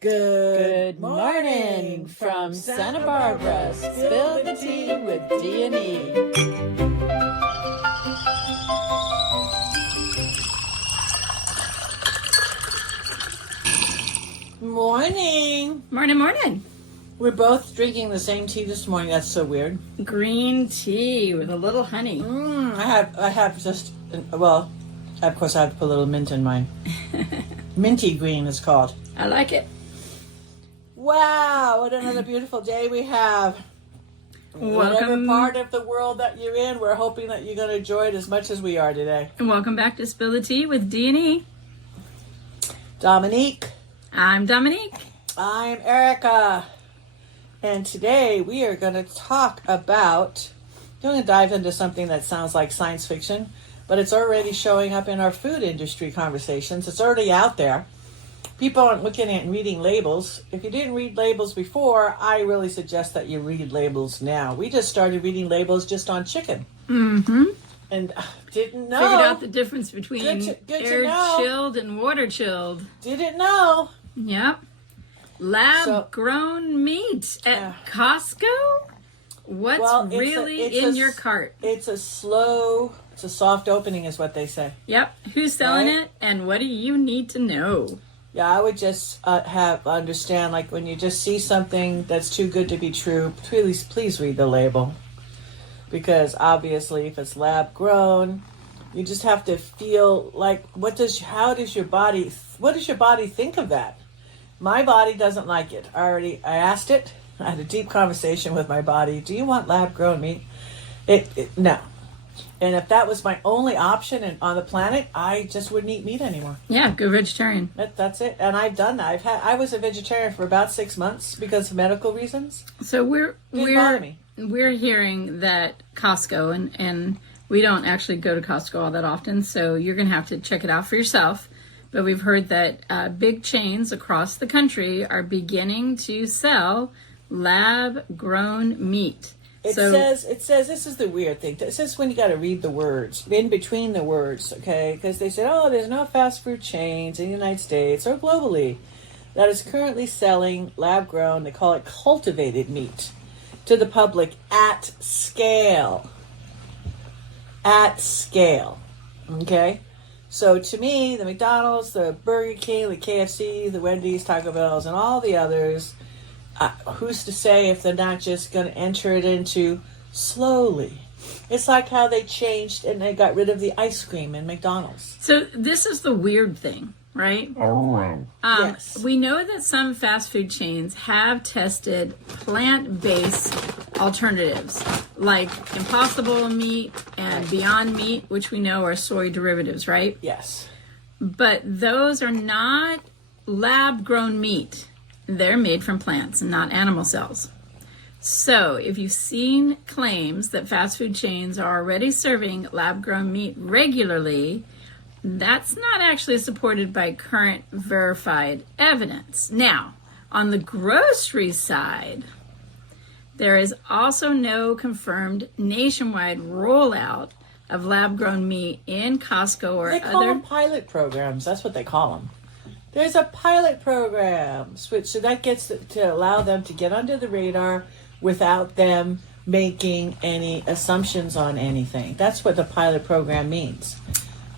Good morning from Santa Barbara. Spill the tea with D&E. Morning. Morning. We're both drinking the same tea this morning. That's so weird. Green tea with a little honey. I have just, well, of course I have to put a little mint in mine. Minty green is called. I like it. Wow, what another beautiful day we have. Whatever part of the world that you're in, we're hoping that you're going to enjoy it as much as we are today. And welcome back to Spill the Tea with D&E. Dominique. I'm Dominique. I'm Erica. And today we are going to talk about, we're going to dive into something that sounds like science fiction, but it's already showing up in our food industry conversations. It's already out there. People aren't looking at and reading labels. If you didn't read labels before, I really suggest that you read labels now. We just started reading labels just on chicken. Mm-hmm. And didn't know. Figured out the difference between good air chilled and water chilled. Didn't know. Yep. Lab-grown meat at Costco? What's really in your cart? It's a soft opening is what they say. Yep. Who's selling it and what do you need to know? Yeah, I would just understand, like, when you just see something that's too good to be true, please read the label. Because obviously, if it's lab grown, you just have to feel like, what does your body think of that? My body doesn't like it. I asked it. I had a deep conversation with my body. Do you want lab grown meat? No. And if that was my only option on the planet, I just wouldn't eat meat anymore. Yeah, go vegetarian. That's it. And I've done that. I was a vegetarian for about 6 months because of medical reasons. So we're bother me. hearing that Costco, and we don't actually go to Costco all that often, so you're going to have to check it out for yourself. But we've heard that big chains across the country are beginning to sell lab-grown meat. It says, this is the weird thing. It says when you got to read the words, in between the words, okay? Because they said, there's no fast food chains in the United States or globally that is currently selling lab-grown, they call it cultivated meat, to the public at scale. At scale, okay? So to me, the McDonald's, the Burger King, the KFC, the Wendy's, Taco Bell's, and all the others, who's to say if they're not just going to enter it into slowly? It's like how they changed and they got rid of the ice cream in McDonald's. So this is the weird thing, right? Yes. We know that some fast food chains have tested plant-based alternatives like Impossible Meat and Beyond Meat, which we know are soy derivatives, right? Yes. But those are not lab-grown meat. They're made from plants and not animal cells. So if you've seen claims that fast food chains are already serving lab-grown meat regularly, that's not actually supported by current verified evidence. Now, on the grocery side, there is also no confirmed nationwide rollout of lab-grown meat in Costco or They call them pilot programs. That's what they call them. There's a pilot program, so that gets to allow them to get under the radar without them making any assumptions on anything. That's what the pilot program means.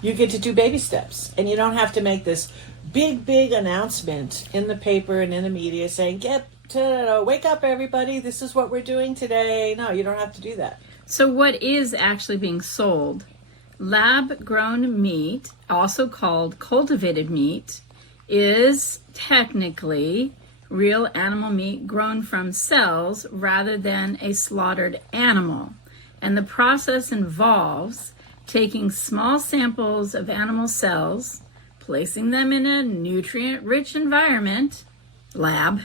You get to do baby steps, and you don't have to make this big announcement in the paper and in the media saying, wake up everybody, this is what we're doing today. No, you don't have to do that. So what is actually being sold? Lab-grown meat, also called cultivated meat, is technically real animal meat grown from cells rather than a slaughtered animal. And the process involves taking small samples of animal cells, placing them in a nutrient-rich environment, lab,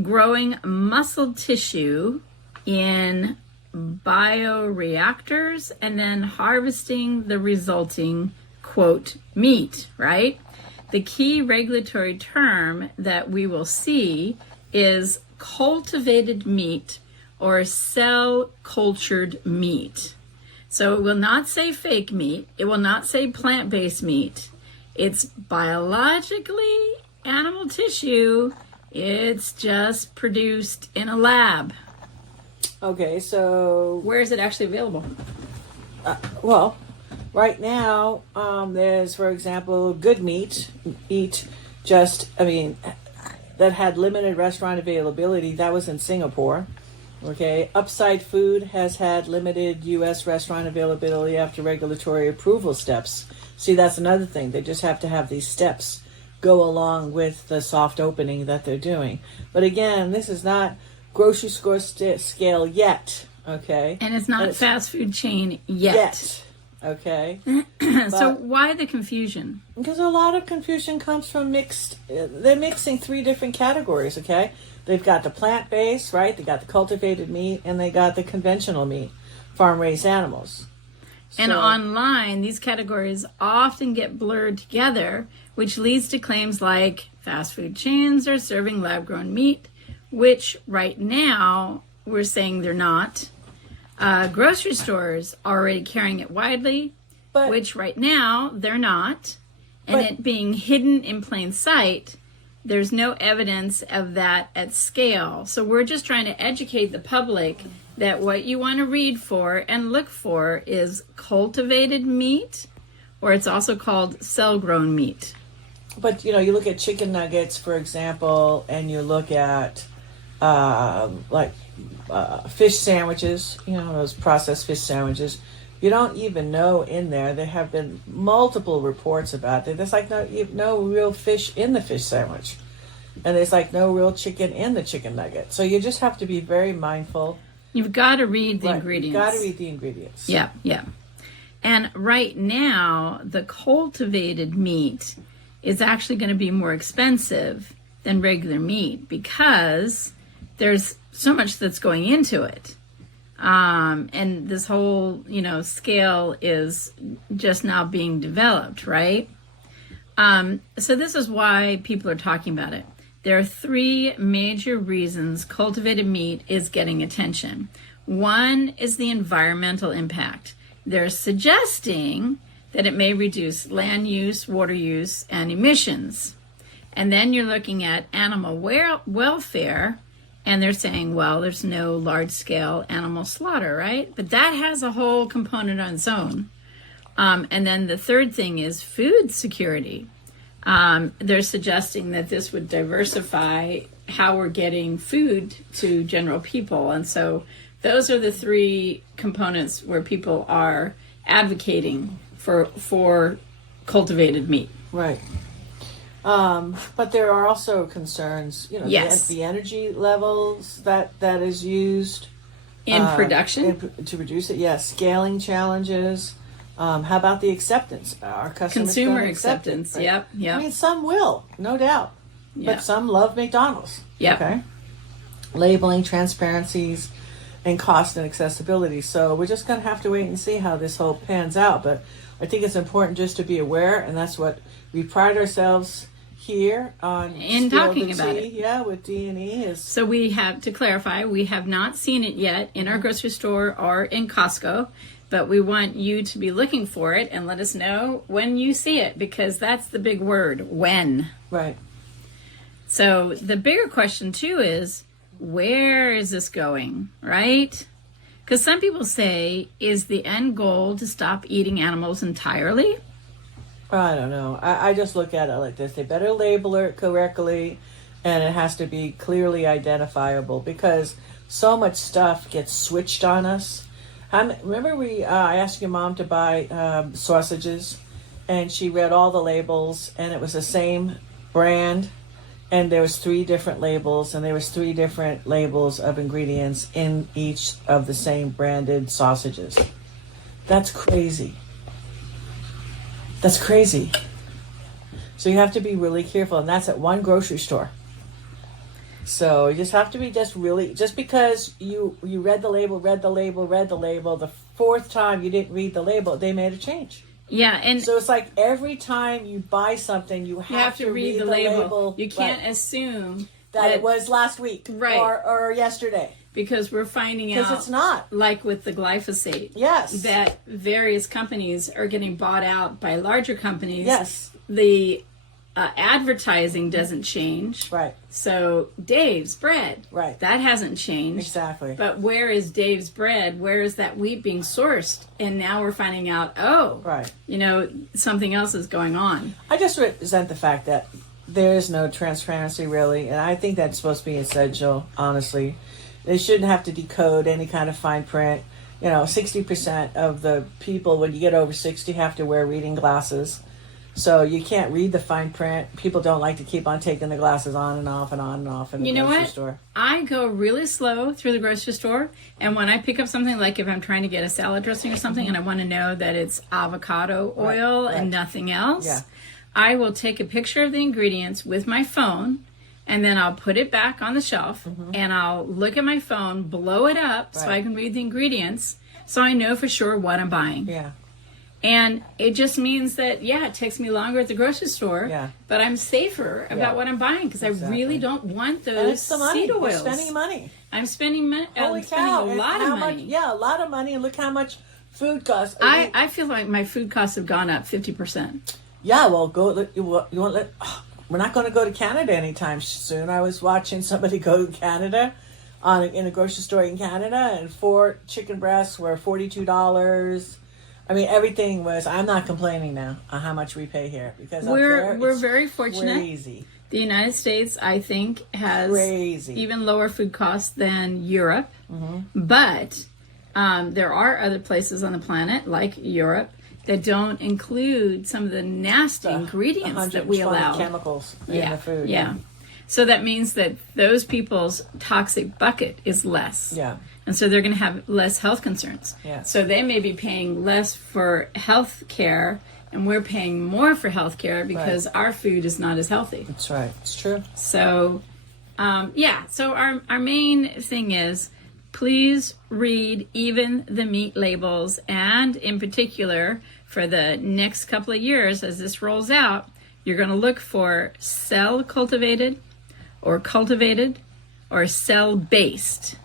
growing muscle tissue in bioreactors, and then harvesting the resulting, quote, meat, right? The key regulatory term that we will see is cultivated meat or cell-cultured meat. So it will not say fake meat. It will not say plant-based meat. It's biologically animal tissue It's just produced in a lab. Okay, so Where is it actually available? well, right now, there's, for example, Good Meat, that had limited restaurant availability. That was in Singapore. Okay, Upside Food has had limited U.S. restaurant availability after regulatory approval steps. See, that's another thing. They just have to have these steps go along with the soft opening that they're doing. But again, this is not grocery store scale yet. Okay, And it's not fast food chain yet. Okay. So why the confusion? Because a lot of confusion comes from they're mixing three different categories, okay? They've got the plant-based, right? They got the cultivated meat, and they got the conventional meat, farm-raised animals. And So- online, these categories often get blurred together, which leads to claims like fast food chains are serving lab-grown meat, which right now we're saying they're not. Grocery stores are already carrying it widely, But- which right now they're not. And But- it being hidden in plain sight, there's no evidence of that at scale. So we're just trying to educate the public that what you want to read for and look for is cultivated meat, or it's also called cell-grown meat. But, you look at chicken nuggets, for example, and you look at, fish sandwiches, those processed fish sandwiches. You don't even know in there. There have been multiple reports about it. There's like no real fish in the fish sandwich. And there's like no real chicken in the chicken nugget. So you just have to be very mindful. You've got to read the Right, ingredients. You've got to read the ingredients. Yeah, yeah. And right now, the cultivated meat is actually going to be more expensive than regular meat because there's so much that's going into it. And this whole, scale is just now being developed, right? So this is why people are talking about it. There are three major reasons cultivated meat is getting attention. One is the environmental impact. They're suggesting that it may reduce land use, water use, and emissions. And then you're looking at animal welfare, and they're saying, well, there's no large-scale animal slaughter, right? But that has a whole component on its own. And then the third thing is food security. They're suggesting that this would diversify how we're getting food to general people. And so those are the three components where people are advocating for cultivated meat. Right. But there are also concerns, Yes. the energy levels that is used In production? to produce it. Yes, scaling challenges. How about the acceptance? Are customers Consumer gonna accept it? acceptance. Right. Yep, yep. I mean, some will, no doubt, Yep. but some love McDonald's. Yep. Okay. Labeling, transparencies, and cost and accessibility. So we're just going to have to wait and see how this whole pans out. But I think it's important just to be aware, and that's what we pride ourselves here on In Spill talking the about Tea, it. Yeah, with D&E is So we have to clarify, we have not seen it yet in our grocery store or in Costco, but we want you to be looking for it and let us know when you see it, because that's the big word, when. right. So the bigger question too is, where is this going, right? Because some people say, is the end goal to stop eating animals entirely? I don't know. I just look at it like this. They better label it correctly, and it has to be clearly identifiable because so much stuff gets switched on us. Remember I asked your mom to buy sausages, and she read all the labels, and it was the same brand, and there was 3 different labels, and there was 3 different labels of ingredients in each of the same branded sausages. That's crazy. That's crazy. So you have to be really careful, and that's at one grocery store. So you just have to be just because you read the label, the 4th time you didn't read the label, they made a change. Yeah, and So it's like every time you buy something, you you have to read the label. You can't right, assume that it was last week Right. or yesterday. because we're finding Because out, it's not. like with the glyphosate, Yes. that various companies are getting bought out by larger companies. Yes. The advertising doesn't change. Right. So Dave's bread. Right. That hasn't changed. Exactly. But where is Dave's bread? Where is that wheat being sourced? And now we're finding out, oh, right. Something else is going on. I just resent the fact that there is no transparency, really. And I think that's supposed to be essential, honestly. They shouldn't have to decode any kind of fine print. 60% of the people, when you get over 60, have to wear reading glasses. So you can't read the fine print. People don't like to keep on taking the glasses on and off and on and off in the grocery store. I go really slow through the grocery store, and when I pick up something, like if I'm trying to get a salad dressing or something, and I want to know that it's avocado oil and nothing else, I will take a picture of the ingredients with my phone, and then I'll put it back on the shelf, and I'll look at my phone, blow it up so I can read the ingredients, so I know for sure what I'm buying. Yeah. And it just means that, it takes me longer at the grocery store, but I'm safer about what I'm buying because I really don't want those seed oils. You're spending money. I'm spending money. Holy cow. A lot of money. A lot of money. And look how much food costs. I feel like my food costs have gone up 50%. Yeah, well, we're not going to go to Canada anytime soon. I was watching somebody go to Canada in a grocery store in Canada, and 4 chicken breasts were $42. I mean, everything was. I'm not complaining now on how much we pay here because we're very fortunate. Crazy. The United States, I think, has even lower food costs than Europe. But there are other places on the planet, like Europe, that don't include some of the nasty ingredients that we allow. Chemicals in the food. Yeah. So that means that those people's toxic bucket is less. Yeah. And so they're going to have less health concerns. Yeah. So they may be paying less for health care, and we're paying more for health care because our food is not as healthy. That's right. It's true. So, so our main thing is, please read even the meat labels, and in particular, for the next couple of years as this rolls out, you're going to look for cell cultivated or cell-based.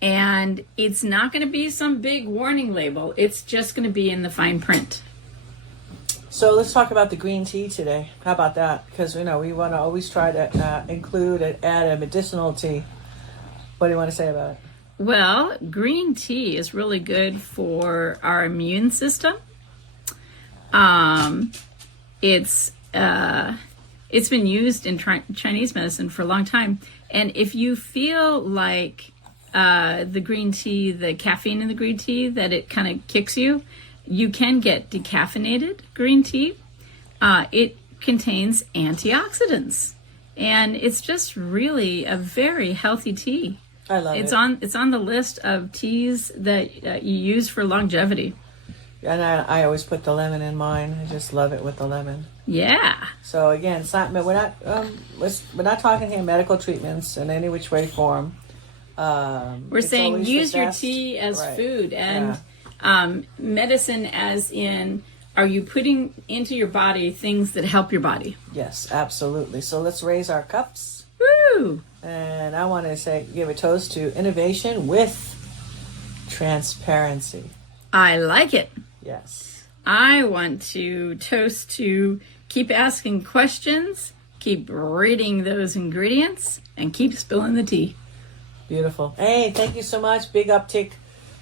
And it's not going to be some big warning label. It's just going to be in the fine print. So let's talk about the green tea today. How about that? Because, we want to always try to include and add a medicinal tea. What do you want to say about it? Well, green tea is really good for our immune system. It's been used in Chinese medicine for a long time. And if you feel like the green tea, the caffeine in the green tea, that it kind of kicks you, you can get decaffeinated green tea. It contains antioxidants, and it's just really a very healthy tea. I love it. It's on the list of teas that you use for longevity. And I always put the lemon in mine. I just love it with the lemon. Yeah. So again, it's not, we're not talking here medical treatments in any which way form. We're saying use your tea as food, and medicine as in, are you putting into your body things that help your body? Yes, absolutely. So let's raise our cups. Woo! And I want to give a toast to innovation with transparency. I like it. Yes. I want to toast to keep asking questions, keep reading those ingredients, and keep spilling the tea. Beautiful. Hey, thank you so much. Big uptick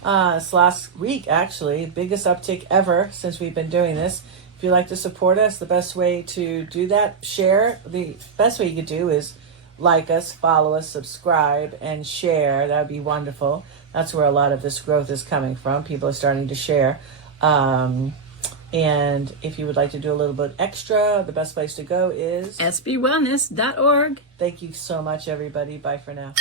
this last week, actually. Biggest uptick ever since we've been doing this. If you'd like to support us, the best way to do that, share. The best way you could do is like us, follow us, subscribe, and share. That would be wonderful. That's where a lot of this growth is coming from. People are starting to share. And if you would like to do a little bit extra, the best place to go is sbwellness.org. Thank you so much, everybody. Bye for now.